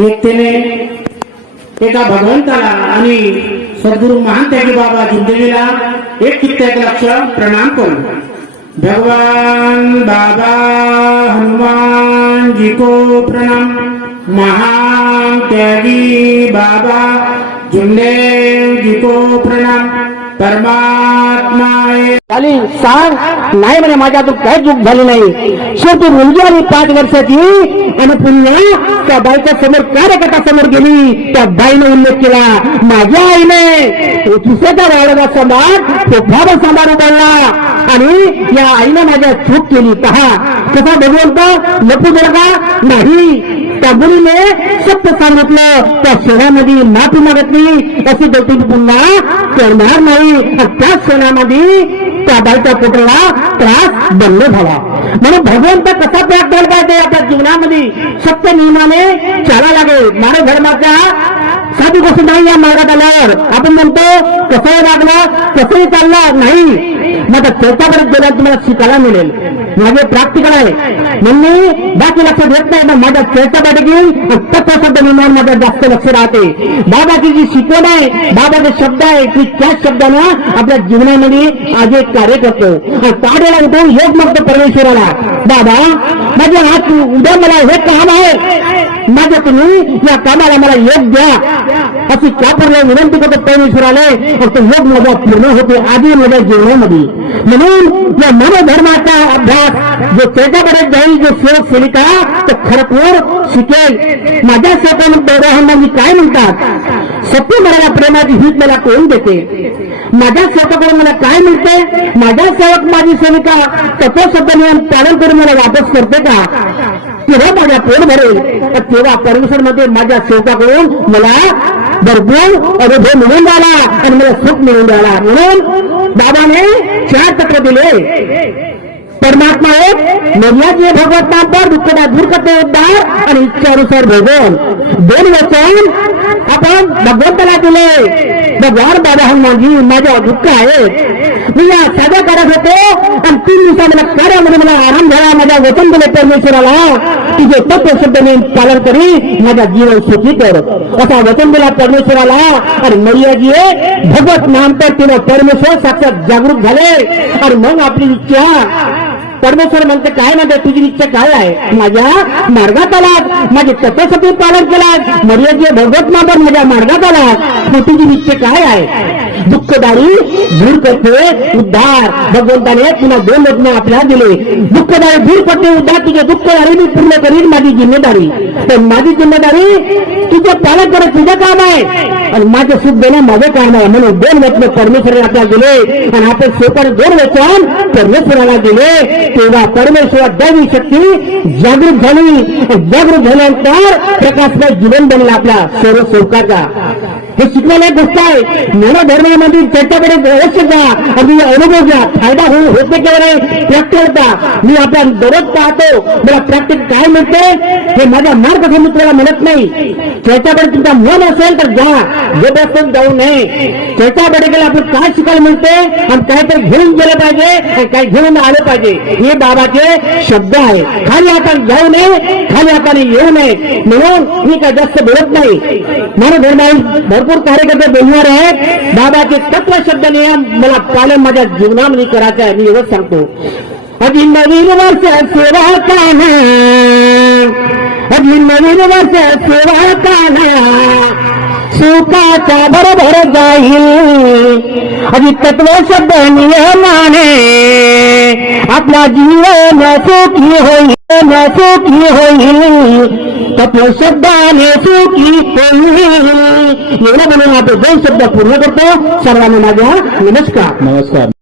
एकतेने एका भगवंताला आणि सद्गुरु महान त्यागी बाबा जिंदगीला एक कित्येक लक्ष प्रणाम करू भगवान बाबा हनुमान जी को प्रणाम. महान त्यागी बाबा जुमदेव जी को प्रणाम. परमा खाली सांग नाही म्हणे माझ्यातून काय चूक झाली नाही. शेवटी मुलगी आली पाच वर्षाची आणि पुन्हा त्या बाईच्या समोर कार्यकर्ता समोर गेली. त्या बाईने उल्लेख केला माझ्या आईने दुसऱ्याच्या वाढला समाज तो समाज आणि या आईने माझ्या चूक केली. पहा कसा भगवंत? लपू दिला का नाही. त्या मुलीने सत्य सांगितलं. त्या शहरामध्ये माफी मागितली. अशी गलती पुन्हा करणार नाही. त्या त्याच क्षणामध्ये त्या बाईच्या पोटाला त्रास बंद झाला. म्हणून भगवंत कसा त्याग केला पाहिजे आपल्या जीवनामध्ये? सत्य नियमाने चाला लागेल. मानव धर्माच्या साधी गोष्ट नाही या मार्गात आल्यावर? आपण म्हणतो कसंही लागलं कसंही चाललं नाही. मग चौथापर्यंत गेल्यावर तुम्हाला शिकायला मिळेल. माझे प्रॅक्टिकल आहे. म्हणून मी बाकी लक्ष देत नाही पण माझ्या चर्चा बैठकील तत्व शब्द निर्माण माझ्या जास्त लक्ष राहते. बाबाची जी शिकवण आहे बाबाचे शब्द आहे की त्याच शब्दानं आपल्या जीवनामध्ये आज एक कार्य करतो. आणि उठवून उठून योग मागतो परमेश्वराला बाबा माझ्या हात उद्या मला हे काम आहे. माझ्या तुम्ही या कामाला मला योग द्या. अशी कापरला विनंती करतो परमेश्वराने फक्त योग माझा पूर्ण होते. आधी माझ्या जीवनामध्ये. म्हणून या मनोधर्माचा अभ्यास जो त्याच्याकडे जाईल जो सेवक सेविका तो खरपूर शिकेल. माझ्या सेवकामध्ये दोघांना मी काय म्हणतात? सत्य मला प्रेमाची हीच मला कोण देते? माझ्या सेवकाकडे मला काय मिळते? माझ्या सेवक माझी सेविका तत्वशब्द नियम पालन करून मला वापस करते का? तेव्हा माझ्या पोट भरेल. तर तेव्हा परमेश्वर मध्ये माझ्या सेवकाकडून मला भरपूर अनुभव मिळून राहिला आणि मला सुख मिळून राहिला. म्हणून बाबाने चार चक्र दिले. परमात्मा एक मर्यादी भगवत नाम पर दुःखदा दूर करते उद्धार आणि इच्छानुसार भोगन दोन वचन आपण भगवंताला दिले. भगवान बाबा हनुमानजी माझ्या दुःख आहेत. मी या साध्या करत होतो. आणि तीन दिवसामध्ये कार्यामध्ये मला आराम झाला. माझ्या वचन दिले परमेश्वराला की तत्व शब्द मी पालन करी माझ्या जीवन सुखी कर. असा वचन दिला परमेश्वराला आणि मैयाजी भगवत नाम तिने परमेश्वर साक्षात जागृत झाले. आणि मग आपली इच्छा परमेश्वर म्हणते काय म्हणते? तुझी इच्छा काय आहे? माझ्या मार्गात आलात माझे तत्वसाठी पालन केलात मर्यादे भगवत नाम माझ्या मार्गात आलात तुझी इच्छा काय आहे? दुःखदारी दूर करते उद्धार. भगवंताने पुन्हा दोन रत्न आपल्याला दिले. दुःखदारी दूर करते उद्धार तुझे दुःखदारी मी पूर्ण करीन माझी जिम्मेदारी. तर माझी जिम्मेदारी तुझे पालन करत तुझं काम आहे. आणि माझं सुख देणं माझं काम आहे. म्हणून दोन रत्न परमेश्वराला आपल्याला दिले. आणि आपण स्वतः दोन वचन परमेश्वराला दिले. तेव्हा परमेश्वर दैवी शक्ती जागृत झाली. जागृत झाल्यानंतर प्रकाशमय जीवन बनला आपल्या सर्व सुखाचा हे शिकलेल्या गोष्ट आहे. मनोधर्मामध्ये त्याच्याकडे अवश्य जा आणि अनुभव घ्या. फायदा होऊ होते किंवा नाही प्रॅक्टिस मी आपल्या दररोज पाहतो मला प्रॅक्टिस काय मिळते हे माझ्या मार्गसमित्राला म्हणत नाही. त्याच्याकडे तुमचा मन असेल तर जा जबरदस्त जाऊ नये. त्याच्याकडे गेला आपण काय शिकायला मिळते आणि काहीतरी घेऊन गेलं पाहिजे आणि काही घेऊन आलं पाहिजे. हे बाबाचे शब्द आहे. खाली आपण जाऊ नये खाली आपण येऊ नये. म्हणून मी काय जास्त बोलत नाही. मनोधर्मावर भरपूर कार्यकर्ते बोलणार आहेत. बाबाचे तत्व शब्द नियम मला पालन माझ्या जीवनामध्ये करायचं आहे मी एवढंच सांगतो. अगदी नवीन वर्ष सेवा काना अगदी नवीन वर्ष सेवा काना सुखाच्या बरोबर जाईल. अगदी तत्व शब्द नियमाने आपला जीवन सुखी होईल. सुखी होईल शब्दाने सुखी होईल एवढं म्हणून आपण दोन शब्द पूर्ण करतो. सर्वांना माझ्या नमस्कार. नमस्कार.